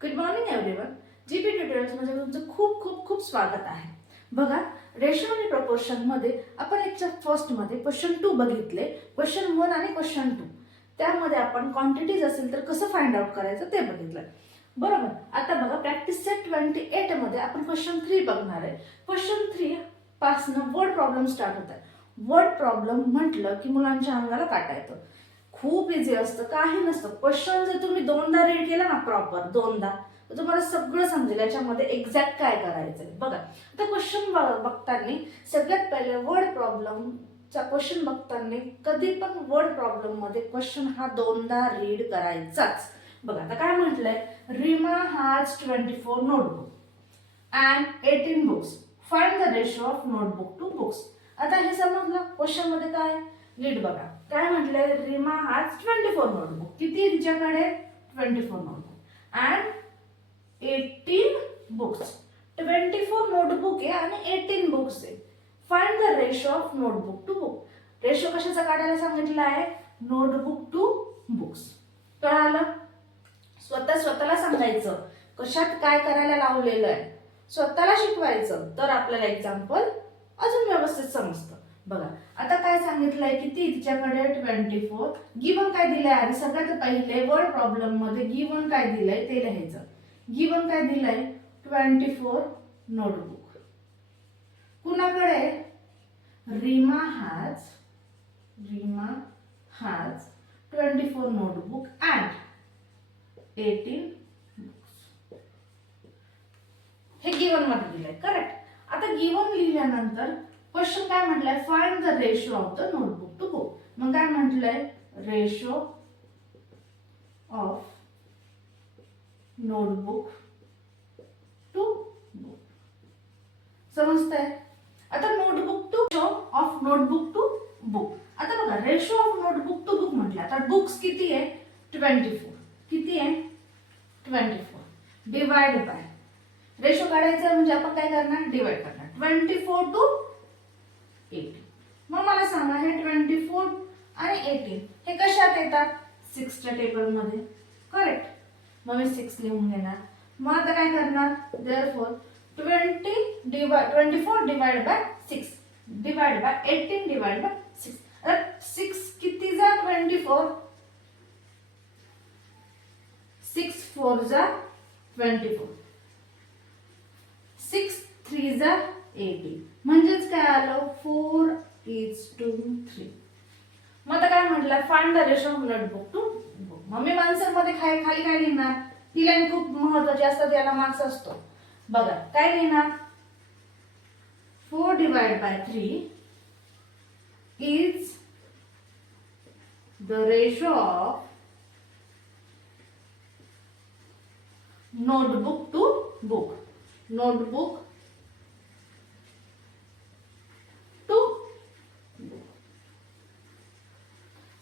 Good morning everyone. GP ट्युटोरियल्समध्ये तुमचं खूप खूप खूप स्वागत आहे. बघा, रेशो आणि प्रपोर्शन मध्ये आपण एकच्या फर्स्ट मध्ये क्वेश्चन 2 बघितले. क्वेश्चन 1 आणि क्वेश्चन 2 त्यामध्ये आपण क्वांटिटीज असेल तर कसं फाइंड आउट करायचं ते बघितलं. बरोबर. आता बघा, प्रॅक्टिस सेट 28 मध्ये आपण क्वेश्चन 3 बघणार आहे. क्वेश्चन 3 पासून वर्ड प्रॉब्लेम स्टार्ट होत आहे. वर्ड प्रॉब्लेम म्हटलं की मुलांच्या अंगाला काटा येतो. खूप इझी असतं, काही नसतं. क्वेश्चन जर तुम्ही दोनदा रीड केला ना प्रॉपर दोनदा, तर तुम्हाला सगळं समजेल याच्यामध्ये एक्झॅक्ट काय करायचंय. बघा, आता क्वेश्चन बघताना सगळ्यात पहिले वर्ड प्रॉब्लेमचा क्वेश्चन बघताना कधी पण वर्ड प्रॉब्लेम मध्ये क्वेश्चन हा दोनदा रीड करायचाच. बघा, आता काय म्हटलंय, Reema has 24 notebook and 18 books. Find the ratio of notebook to books. आता हे समजलं. क्वेश्चन मध्ये काय नीट बघा, काय म्हटलंय, रीमा हॅज 24 नोटबुक. किती तिच्याकडे? 24 नोटबुक अँड 18 बुक्स. 24 नोटबुक आहे आणि 18 बुक्स आहे. Find the ratio of notebook to book. Ratio कशाचा काढायला सांगितलं आहे? Notebook to books. कळालं? स्वतःला सांगायचं कशात काय करायला लावलेलं आहे, स्वतःला शिकवायचं, तर आपल्याला एक्झाम्पल अजून व्यवस्थित समजतं. बघा, आता काय सांगितलंय, किती तिच्याकडे? 24. गिवन काय दिलंय? आणि सगळ्यात पहिले वर्ड प्रॉब्लेम मध्ये गिवन काय दिलंय ते लिहायचं. गिवन काय दिलंय? 24 नोटबुक. कुणाकडे? Reema has 24 notebook and 18 books. हे गिवन मध्ये दिलंय. करेक्ट. आता गिवन लिहिल्यानंतर क्वेश्चन काय म्हटलंय, find the ratio of the notebook to book. मग काय म्हटलंय, ratio of notebook to book. समजतंय? आता notebook to ratio of notebook to book. आता बघा, ratio of notebook to book म्हटलं. आता बुक्स किती आहे? 24. किती आहे? 24. डिवाइड बाय, रेशो काढायचा म्हणजे आपण काय करणार? डिवाइड करणार. 24 टू 18. मग मला सांगा, हे 24 आणि 18 हे कशात येतात? 6 च्या टेबल मध्ये. करेक्ट. मग मी 6 लिहून घेणार. मग आता काय करणार? Therefore 24 divide by 6 divide bye 18 divide by 6. आता 6 किती जा? 24. 6 4 जा 24. 6 3 जा 18. म्हणजेच काय आलं? 4:3. मग आता काय म्हटलं, find the ratio of notebook to book. मग मी आन्सर मध्ये खाली काय लिहिणार? ती लाईन खूप महत्वाची असतात, याला मार्क्स असतो. बघा, काय लिहिणार? 4 divide by 3 is the ratio of notebook to book. Notebook to book.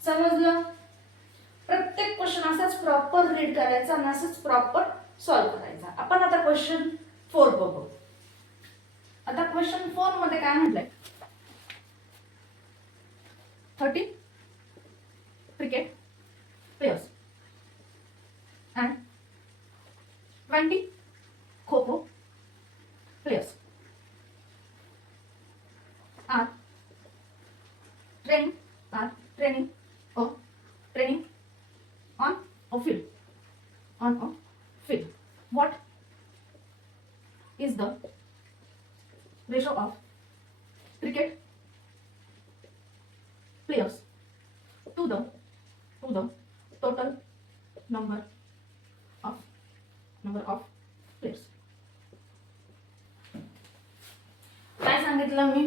समजलं? प्रत्येक क्वेश्चन असाच प्रॉपर रीड करायचा आणि असाच प्रॉपर सॉल्व्ह करायचा. आपण आता क्वेश्चन 4 बघू. आता क्वेश्चन 4 मध्ये काय म्हटलंय, 30 cricket players and 20 kho-kho players are training on a field. What is the ratio of cricket players to the total number of players? काय सांगितलं मी?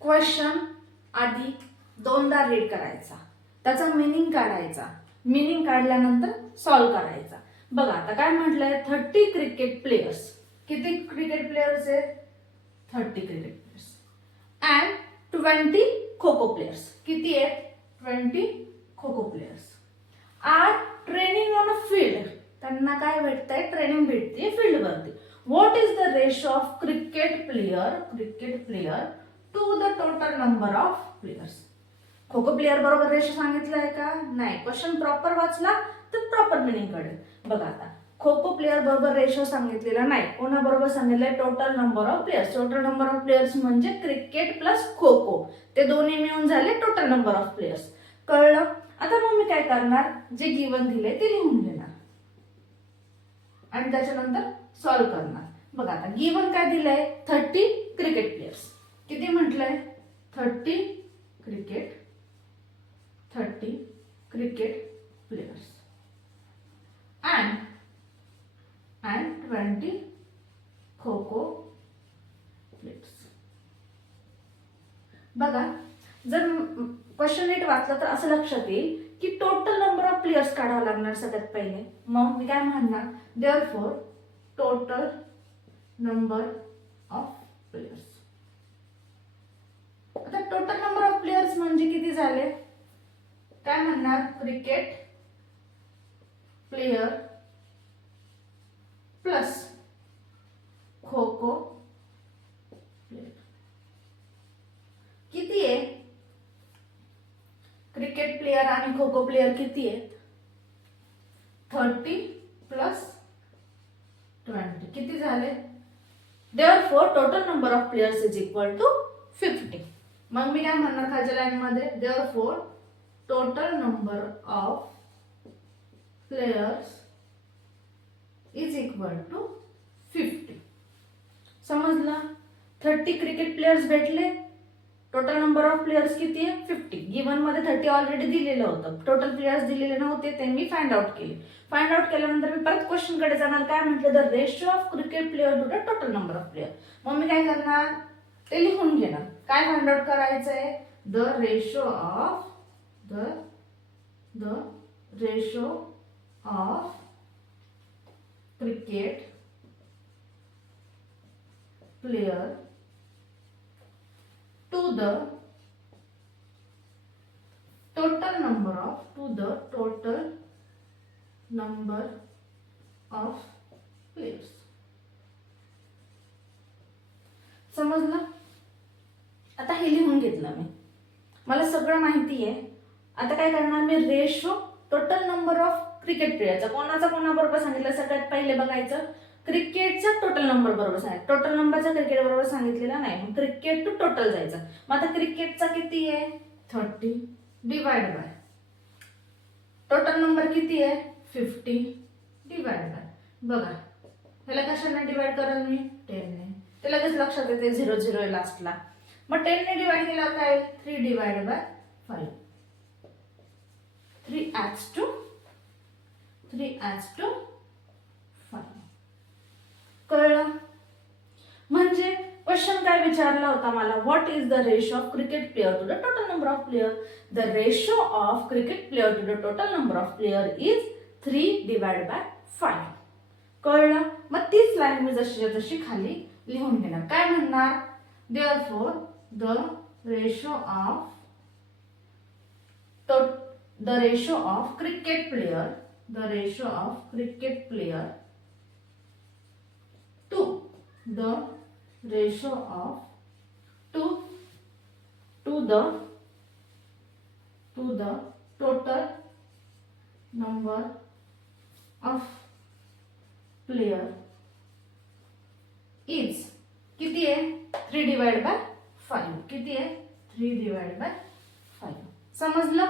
क्वेश्चन आधी दोनदा रीड करायचा, त्याचा मीनिंग काढायचा, मीनिंग काढल्यानंतर सॉल्व्ह करायचा. बघा, आता काय म्हटलंय, 30 क्रिकेट प्लेयर्स. किती क्रिकेट प्लेयर्स आहे? 30 cricket players and 20 kho-kho players. किती आहेत? 20 kho-kho players are training on a field. त्यांना काय भेटतंय? ट्रेनिंग भेटते फील्ड वरती. What is the ratio of cricket player to the total number of players? Kho-kho player बरोबर रेशो सांगितलाय का? नाही. क्वेश्चन प्रॉपर वाचला तर प्रॉपर मीनिंग कळेल. बघा, आता खो खो प्लेअर बरोबर रेशो सांगितलेला नाही, कोणाबरोबर सांगितलंय total number of players. Total number of players म्हणजे क्रिकेट प्लस खो खो, ते दोन्ही मिळून झाले टोटल नंबर ऑफ प्लेयर्स. कळलं? आता मग मी काय करणार, जे गिवन दिले ते लिहून घेणार आणि त्याच्यानंतर सॉल्व्ह करणार. बघा आता गिवन काय दिलंय, 30 क्रिकेट प्लेयर्स. किती म्हटलंय, 30 cricket players and 20 kho kho players. बघा जर क्वेश्चन नीट वाचलं तर असं लक्षात येईल की टोटल नंबर ऑफ प्लेयर्स काढावं लागणार सगळ्यात पहिले. मग मी काय म्हणणार, therefore total number of players. आता टोटल नंबर ऑफ प्लेयर्स म्हणजे किती झाले, काय म्हणणार, cricket player plus kho kho player. किती आहे, क्रिकेट प्लेयर आणि खो खो प्लेयर किती आहेत, 30 प्लस 20 किती झाले, therefore total number of players is equal to 50. मग मी काय म्हणणार खालच्या लाईन मध्ये, therefore total number of players is equal to 50. समजलं? 30 क्रिकेट प्लेयर्स भेटले, टोटल नंबर ऑफ प्लेयर्स किती आहे, 50. गिवन मध्ये 30 ऑलरेडी दिलेलं होतं, टोटल प्लेयर्स दिलेले नव्हते, ते मी फाइंड आउट केले. फाइंड आउट केल्यानंतर मी परत क्वेश्चन कडे जाणार, काय म्हटलं, the ratio of cricket player to the total number of player. मग मी काय करणार, ते लिहून घेणार. काय फाइंड आउट करायचंय, the ratio of cricket player to the total number of players. समजलं? आता हे लिहून घेतलं मी, मला सगळं माहिती आहे. आता काय करणार मी, ratio total number of cricket प्लेयरचा, कोणाचा कोणाबरोबर सांगितलं, सगळ्यात पहिले बघायचं क्रिकेटचा टोटल नंबर बरोबर सांगितलं, टोटल नंबरचा क्रिकेट बरोबर सांगितलेला नाही, मग क्रिकेट टू टोटल जायचं. मग आता क्रिकेटचा किती आहे, 30 डिवाइड बाय टोटल नंबर किती आहे, 50 डिवाइड बाय. बघा ह्याला कशाने डिवाइड कराल मी, 10 ने. ते लगेच लक्षात येते 0 आहे लास्टला. मग 10 ने डिवाइड केला काय, 3 डिवाइड बाय 5, 3 adds to 5. कळलं? म्हणजे क्वेश्चन काय विचारला होता मला, what is the ratio of cricket player to the total number of player. The ratio of cricket player to the total number of player is 3 divide by 5. कळलं? मग तीच line मी जशी जशी खाली लिहून घेणार. काय म्हणणार, therefore the ratio of cricket player to the ratio of to the total number of player is किती आहे, 3 डिवाइड बाय 5. किती आहे, 3 डिवाइड बाय 5. समजलं?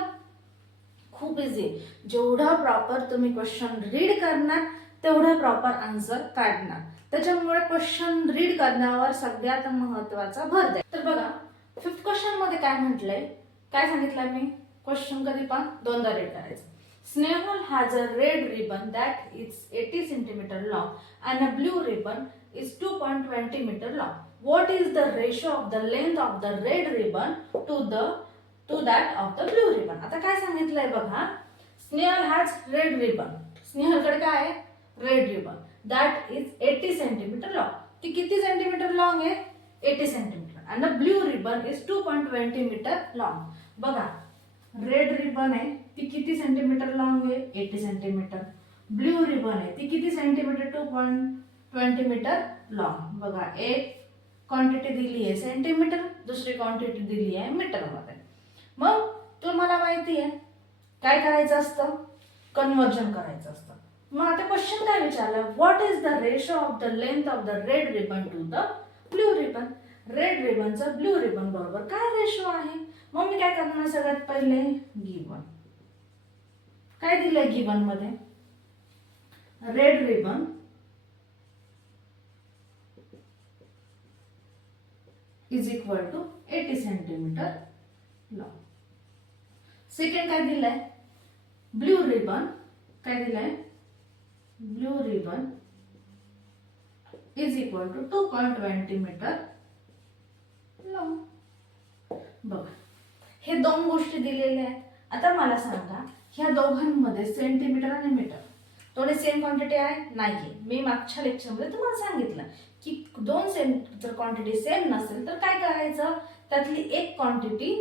खूप इझी. जेवढा प्रॉपर तुम्ही क्वेश्चन रीड करणार तेवढा प्रॉपर आन्सर काढणार. त्याच्यामुळे क्वेश्चन रीड करण्यावर सगळ्यात महत्त्वाचा भर द्या. तर बघा 5th क्वेश्चन मध्ये काय म्हटलंय, काय सांगितलं मी, क्वेश्चन कधी पण दोनदा रीड करायचं. Snehal has a red ribbon that is 80 centimeter long and a blue ribbon is 2.20 meter long. What is the ratio of the length of the red ribbon to that of the blue ribbon? आता काय सांगितलंय बघा, Snehal has red ribbon. Snehal कडे काय आहे, red ribbon that is 80 centimeter long. ती किती centimetre long आहे, 80 centimetre. and the blue ribbon is 2.20 meter long. बघा रेड रिबन आहे ती किती सेंटीमीटर लॉंग आहे, 80 सेंटीमीटर. ब्ल्यू रिबन आहे ती किती सेंटीमीटर, 2.20 मीटर लॉंग. बघा एक क्वांटिटी दिली आहे सेंटीमीटर, दुसरी क्वांटिटी दिली आहे मीटर मध्ये. मग तुम्हाला माहिती आहे काय करायचं असतं, कन्वर्जन करायचं असतं. मग आता क्वेश्चन काय विचारला, what is the ratio of the length of the red ribbon to the blue ribbon. Red रिबनचा ब्ल्यू रिबन बरोबर काय रेशो आहे. मग मी काय करणार, सगळ्यात पहिले गिवन काय दिलंय, गिवन मध्ये red ribbon is equal to 80 centimetre long. Second काय दिलंय, ब्ल्यू रिबन काय दिलंय, blue ribbon is equal to 2.20 metre long. बघा हे दोन गोष्टी दिलेल्या आहेत. आता मला सांगा ह्या दोघांमध्ये सेंटीमीटर आणि मीटर दोन्ही सेम क्वांटिटी आहे नाहीये. मी मागच्या लेक्चरमध्ये तुम्हाला सांगितलं की दोन सेम जर क्वांटिटी सेम नसेल तर काय करायचं, त्यातली एक क्वांटिटी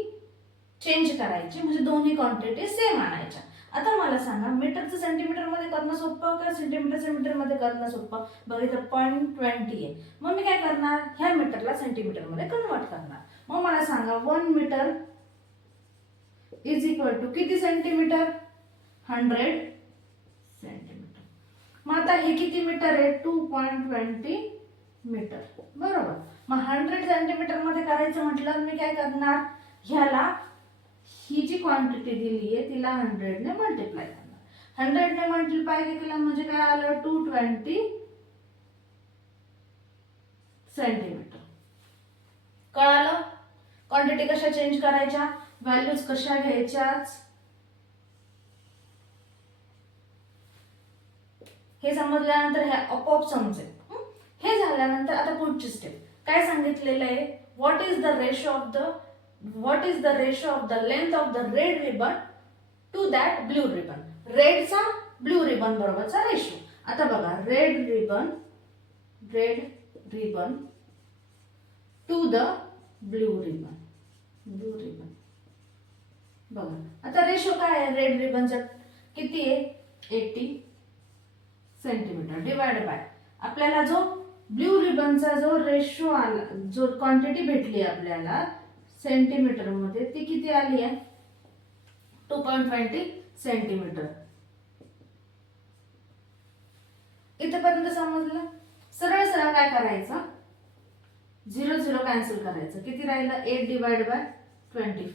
चेंज करायची, म्हणजे दोन्ही क्वांटिटी सेम आणायच्या. आता मला सांगा मीटरचं सेंटीमीटर मध्ये करणं सोपं का सेंटीमीटरचं मीटर मध्ये करणं सोपं. बघा इथं 0.20 आहे. मग मी काय करणार, ह्या मीटरला सेंटीमीटर मध्ये कन्वर्ट करणार. मग मला सांगा 1 मीटर इज इक्वल टू किती सेंटीमीटर, 100 सेंटीमीटर. मग आता हे किती मीटर आहे, 2.20 मीटर बरोबर. मग 100 सेंटीमीटर मध्ये करायचं म्हटलं मी काय करणार, ह्याला ही जी क्वांटिटी दिली आहे तिला 100 ने मल्टिप्लाय करणार. 100 ने मल्टिप्लाय केलं म्हणजे काय आलं, 220 सेंटीमीटर. कळालं, क्वांटिटी कशा चेंज करायच्या, व्हॅल्यूज कशा घ्यायच्याच हे समजल्यानंतर हे आपोआप समजेल. हे झाल्यानंतर आता पुढची स्टेप काय सांगितलेलं आहे, what is the ratio of the length of the red ribbon to that blue ribbon. रेडचा ब्ल्यू रिबन बरोबरचा रेशो. आता बघा red ribbon to the blue ribbon बघा. आता रेशो काय आहे, रेड रिबनचा किती आहे, 80 सेंटीमीटर डिवाइड बाय आपल्याला जो ब्ल्यू रिबनचा जो रेशो आला, जो क्वांटिटी भेटली आपल्याला सेंटीमीटर मध्ये ती किती आली आहे, 2.20 सेंटीमीटर. इथपर्यंत समजलं. सरळ सरळ काय करायचं, 0 0 कॅन्सल करायचं. किती राहिलं, 8 डिवाइड बाय 22.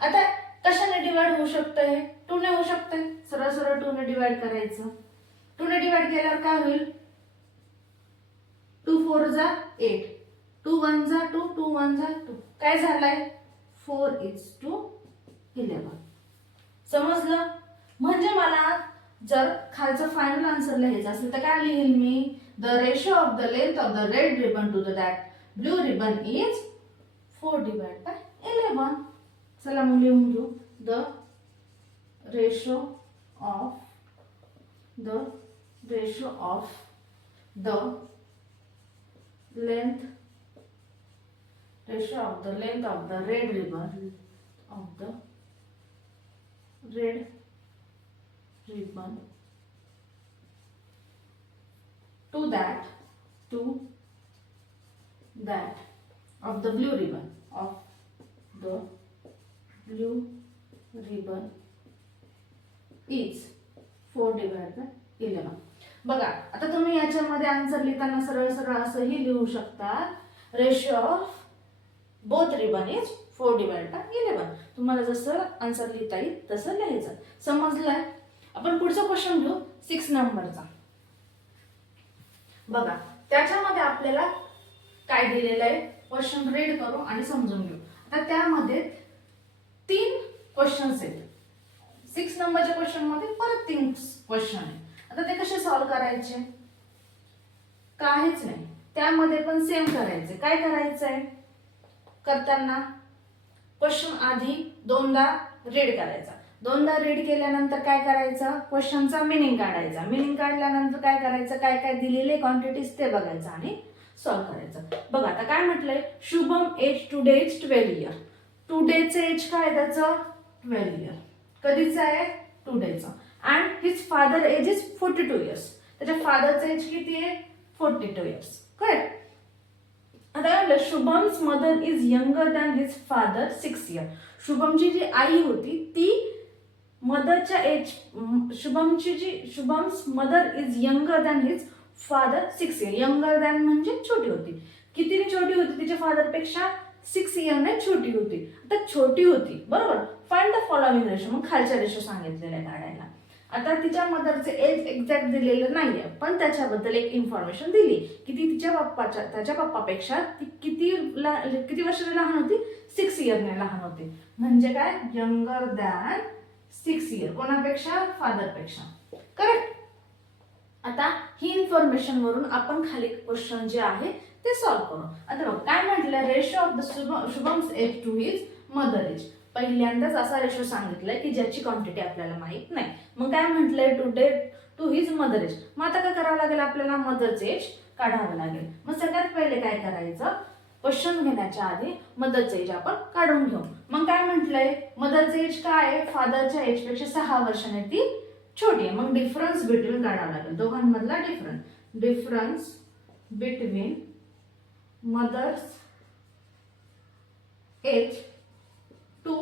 आता कशाने डिवाइड होऊ शकतं, हे 2 ने होऊ शकतं. सरळ सरळ 2 ने डिवाइड करायचं. 2 ने डिवाइड केल्यावर काय होईल, 2 4 जा 8, 2 1 जा 2, 2 1 जा 2. काय झालंय, 4:11. समजलं. म्हणजे मला जर खालचं फायनल आन्सर लिहायचं असेल तर काय लिहिल मी, the ratio of the length of the red ribbon to the that blue ribbon is 4 divide by 11. चला मग लिहून घेऊ, the ratio of the length of the red ribbon to that of the blue ribbon is 4 divided by 11. बघा आता तुम्ही याच्यामध्ये answer लिहिताना सरळ सरळ असंही लिहू शकता, ratio of both ribbon is 4 divide by 11. तुम्हाला जसं आन्सर लिहिता येईल तसं लिहायचं. समजलंय. आपण पुढचा क्वेश्चन घेऊ 6 नंबरचा. बघा त्याच्यामध्ये आपल्याला काय दिलेलं आहे, क्वेश्चन रीड करू आणि समजून घेऊ. आता त्यामध्ये 3 क्वेश्चन्स आहेत. 6 नंबरच्या क्वेश्चन मध्ये परत 3 क्वेश्चन आहेत. आता ते कसे सॉल्व करायचे, काहीच नाही, त्यामध्ये पण सेम करायचे. काय करायचंय, करताना क्वेश्चन आधी 2दा रीड करायचा. 2दा रीड केल्यानंतर काय करायचं, क्वेश्चनचा मिनिंग काढायचा. मिनिंग काढल्यानंतर काय करायचं, काय काय दिलेले क्वांटिटीज ते बघायचं आणि सॉल्व करायचं. बघा आता काय म्हटलंय, Shubham age today is 12 year. टुडेचं एज काय त्याचं 12 इयर. कधीचं आहे, टुडेचं. And his father age is 42 years. त्याच्या फादरचं एज किती आहे, 42 इयर्स. करेक्ट. आता Shubham's mother is younger than his father 6 year. शुभमची जी आई होती ती मदरच्या एज, Shubham's mother is younger than his father 6 year. Younger than म्हणजे छोटी होती. किती छोटी होती तिच्या फादर पेक्षा? 6 इयरने छोटी होती. आता छोटी होती बरोबर. Find the following ratio. मग खालच्या रेशो सांगितलेल्या काढायला. आता तिच्या मदरचे एज एक्झॅक्ट दिलेलं नाहीये, पण त्याच्याबद्दल एक इन्फॉर्मेशन दिली की ती त्याच्या पप्पापेक्षा ती किती वर्षाने लहान होती? 6 इयरने लहान होती. म्हणजे काय? Younger than 6 year. कोणापेक्षा? फादरपेक्षा. करेक्ट. आता ही इन्फॉर्मेशन वरून आपण खाली क्वेश्चन जे आहे ते सॉल्व्ह करू. आता बघ काय म्हटलं, ratio of the Shubham's age to his mother age. पहिल्यांदाच असा रेशो सांगितलाय की ज्याची क्वांटिटी आपल्याला माहित नाही. मग काय म्हटलंय? To his mother age. मग आता काय करावं लागेल आपल्याला? मदरचे एज काढावं लागेल. मग सगळ्यात पहिले काय करायचं? क्वेश्चन घेण्याच्या आधी मदरचे एज आपण काढून घेऊ. मग काय म्हटलंय? मदरचे एज काय आहे? फादरच्या एज पेक्षा 6 वर्षाने ती छोटी आहे. मग डिफरन्स बिटवीन काढावा लागेल. दोघांमधला difference between mother's age to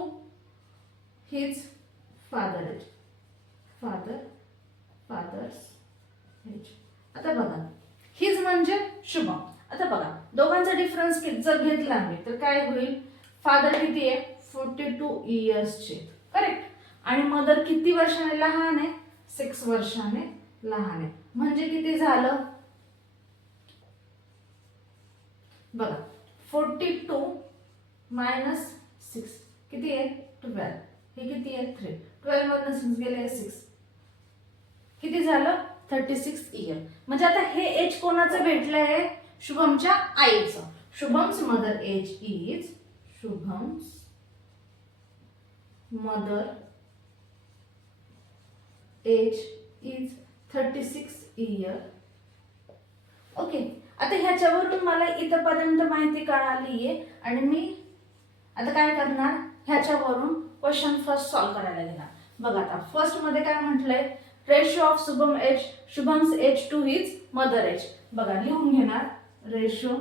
his father age. Father's age. आता बघा, हिज म्हणजे शुभम. आता बघा दोघांचा डिफरन्स जर घेतला मी तर काय होईल? फादर किती आहे? 42 इयर्सचे. करेक्ट. आणि मदर किती वर्षाने लहान आहे? 6 वर्षाने लहान आहे. म्हणजे किती झालं? बघा 42 मायनस 6 किती आहे? 12. हे किती आहे? 3. 12 मधून 6 गेले 6. किती झालं? 36 इयर. म्हणजे आता हे एज कोणाचं भेटलंय? शुभमच्या आईचं. Shubham's mother age is mother age is 36 year. Okay. आता ह्याच्यावरून मला इथपर्यंत माहिती कळालीये आणि मी आता काय करणार? ह्याच्यावरून क्वेश्चन फर्स्ट सॉल्व्ह करायला घेणार. बघा आता फर्स्ट मध्ये काय म्हटलंय? Ratio of Shubham's age to his mother age. बघा लिहून घेणार. Ratio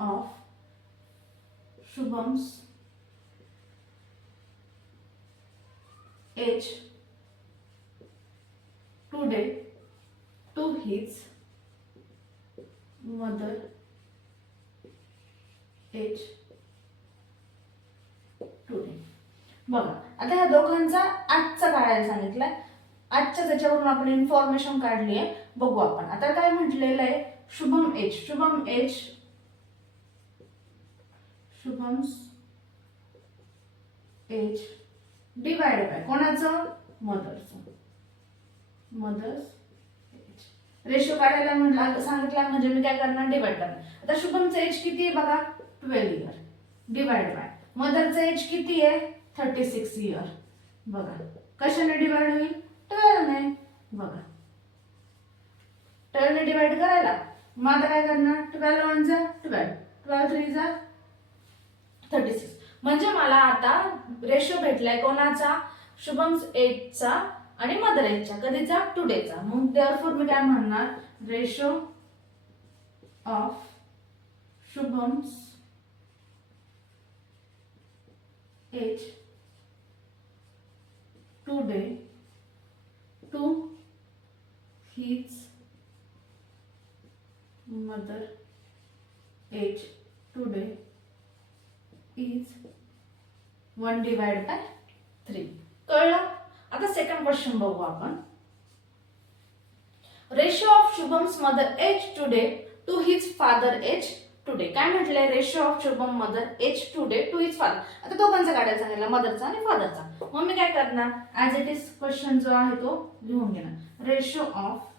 of Shubham's age today to his mother age today. बघा आता ह्या दोघांचा आजचा काढायला सांगितलंय. आजच्या त्याच्यावरून आपण इन्फॉर्मेशन काढली आहे. बघू आपण आता काय म्हटलेलं आहे? शुभम्स एज डिवाइडेड बाय कोणाचं? Mother's age. रेशो काढायला म्हटलं सांगितलं म्हणजे मी काय करणार? डिवाइड करणार. आता शुभमचं एज किती आहे? बघा 12 इयर डिवाइड बाय मदरचं एज किती आहे? 36 इयर. बघा कशाने डिवाइड होईल? 12 ने. बघा 12 ने डिवाइड करायला. मग आता काय करणार? 12 1 जा 12, 12 3 जा 36. म्हणजे मला आता रेशो भेटलाय कोणाचा? शुभम्स एजचा आणि मदर एजचा. कधीचा? टुडेचा. मग देअरफॉर मी काय म्हणणार? Ratio of Shubham's age today to his mother age today is 1 divide by 3. कळलं? आता सेकंड क्वेश्चन बघू आपण. Ratio of Shubham's mother age today to his father age today. काय म्हटलंय? Ratio of Shubham mother age today to his father. आता दोघांचा काढायला सांगितलं, मदरचा आणि फादरचा. मग मी काय करणार? ऍज इट इज क्वेश्चन जो आहे तो लिहून घेणार. Ratio of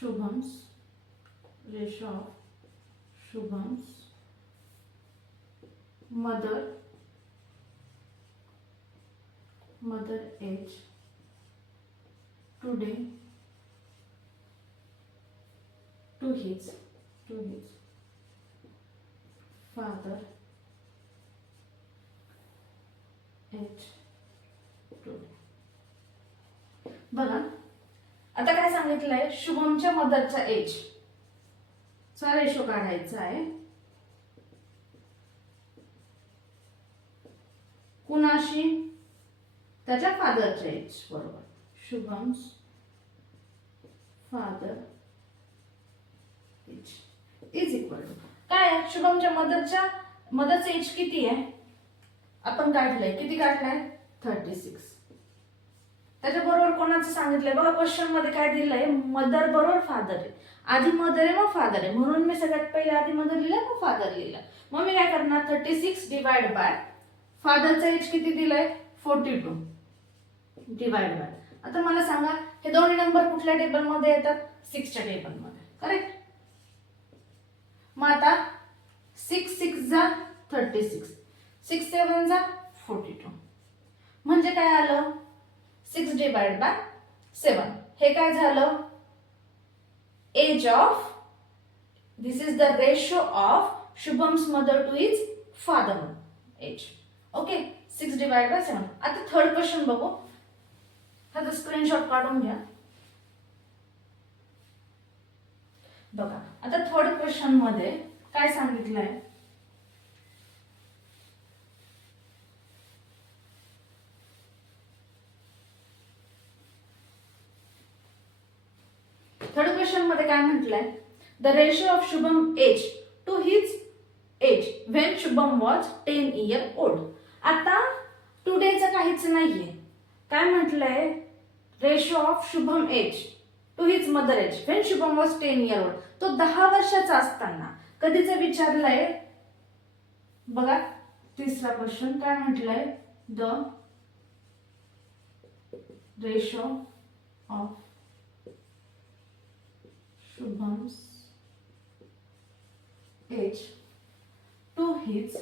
Shubham's mother age today to his father age today. बघा आता काय सांगितलंय? शुभमच्या मदरचा एज चा रेशो काढायचा आहे कुणाशी? त्याच्या फादरच्या एज बरोबर. Shubham's father age is equal to काय आहे? शुभमच्या मदरचं एज किती आहे? आपण काढलंय. किती काढलंय? 36. त्याच्याबरोबर कोणाचं सांगितलंय बघा, क्वेश्चन मध्ये काय दिलंय? मदर बरोबर फादर आहे. आधी मदर आहे मग फादर आहे, म्हणून मी सगळ्यात पहिले आधी मदर लिहिलं मग फादर लिहिलं. मग मी काय करणार? 36 डिवाइड बाय फादरचं एज किती दिलंय? 42 डिवाइड बाय. आता मला सांगा हे दोन्ही नंबर कुठल्या टेबलमध्ये येतात? 6च्या टेबलमध्ये. करेक्ट. मग आता 6 6 जा 36, 6 7 जा 42. म्हणजे काय आलं? 6 डिवाइड बाय 7. हे काय झालं? Age of, this is the ratio of Shubham's mother to his father age. Okay. 6 divide by 7. आता थर्ड क्वेश्चन बघू. ह्याचा स्क्रीनशॉट काढून घ्या. बघा आता थर्ड क्वेश्चन मध्ये काय सांगितलंय? थर्ड क्वेश्चन मध्ये काय म्हटलंय? The ratio of Shubham age to his age when Shubham was 10 year old. आता टुडेचं काहीच नाहीये. काय म्हटलंय? Ratio of Shubham age to his mother age when Shubham was 10 year old. तो 10 वर्षाचा असताना कधीच विचारलंय. बघा तिसरा क्वेश्चन काय म्हटलंय? The ratio of Shubham's age to his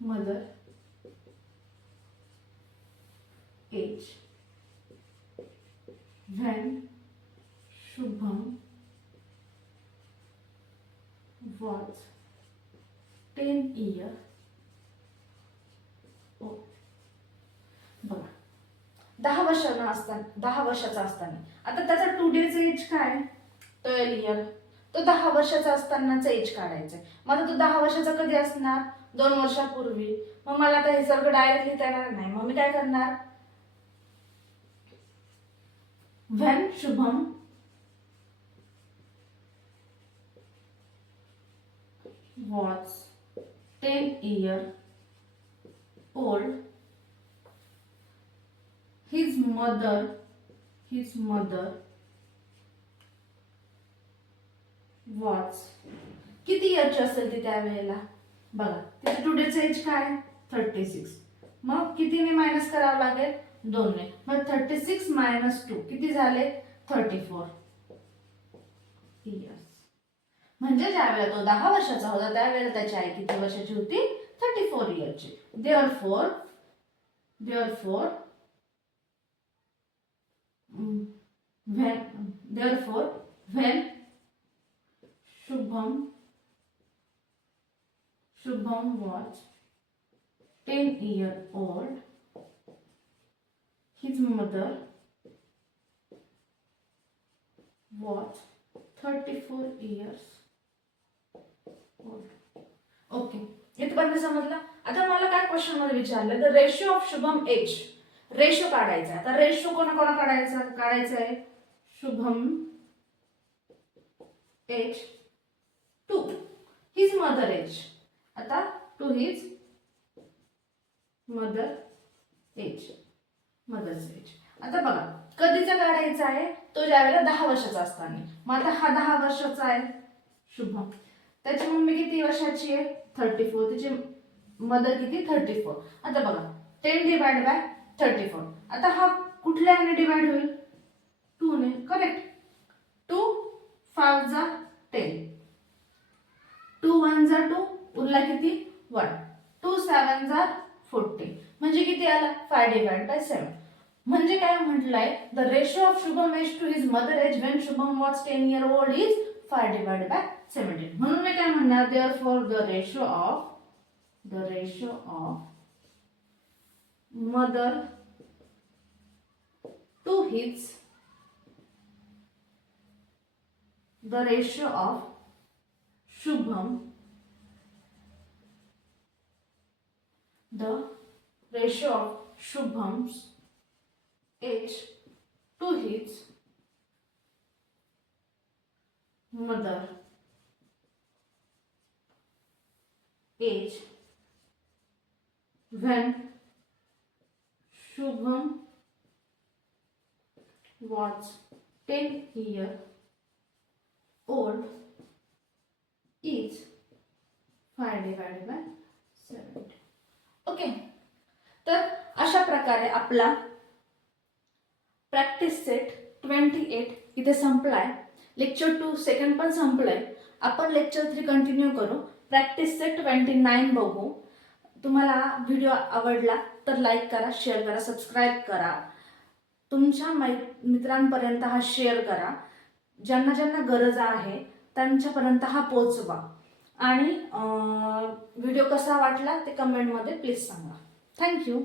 mother age when Shubham was 10 year old. बघा 10 वर्षाचा असताना आता त्याचा टुडेचं एज काय? 12 इयर. तो 10 वर्षाचा असतानाचा एज काढायचा. मग आता तो 10 वर्षाचा कधी असणार? 2 वर्षापूर्वी. मग मला आता हे सगळं डायरेक्ट लिहिता येणार नाही. मग मी काय करणार? When Shubham was 10 year old, his mother was किती इयरची असेल ती त्यावेळेला? बघा तिथे टुडेचं एज काय? 36. मग कितीने मायनस करावं लागेल? 2 ने. मग 36 मायनस 2 किती झाले? 34 इयर्स. म्हणजे ज्यावेळेला तो 10 वर्षाचा होता त्यावेळेला त्याची आई किती वर्षाची होती? 34 इयरची. Therefore when Shubham was 10 year old, his mother was 34 years old. Okay. इथपर्यंत समजलं. आता मला काय क्वेश्चन मध्ये विचारलं? The ratio of Shubham age. Ratio काढायचा. आता रेशो कोणा काढायचा आहे? Shubham age to his mother age. आता टू हिज मदरच एज. आता बघा कधीचा काढायचा आहे? तो ज्यावेळेला 10 वर्षाचा असताना. मग आता हा 10 वर्षाचा आहे शुभम. त्याची मम्मी किती वर्षाची आहे? 34. त्याची मदर किती? 34. आता बघा 10 डिवाइड बाय 34. आता हा कुठल्याने डिवाइड होईल? 2 ने. करेक्ट. 2 5 जा 10. 2 1 जा 2. उरला किती? 1. 2 7 जा 40. म्हणजे किती आला? 5 डिवाइड बाय 7. म्हणजे काय म्हटलंय? The ratio of Shubham age to his mother age when Shubham was 10 year old is 5 divide by 17. म्हणून मी काय म्हणणार? Therefore the ratio of mother to his the ratio of Shubham, the ratio of Shubham's age to his mother age when Shubham was 10 years old is 5 divided by 70. Okay, तर अशा प्रकारे आपला practice set 28 इथे संपलाय. Lecture 2 second पण संपलाय. आपण lecture 3 continue करू. प्रॅक्टिस सेट 29 बघू. तुम्हाला व्हिडिओ आवडला तर लाईक करा, शेअर करा, सबस्क्राईब करा. तुमच्या मित्रांपर्यंत हा शेअर करा. ज्यांना ज्यांना गरज आहे त्यांच्यापर्यंत हा पोहोचवा. आणि व्हिडिओ कसा वाटला ते कमेंटमध्ये प्लीज सांगा. थँक्यू.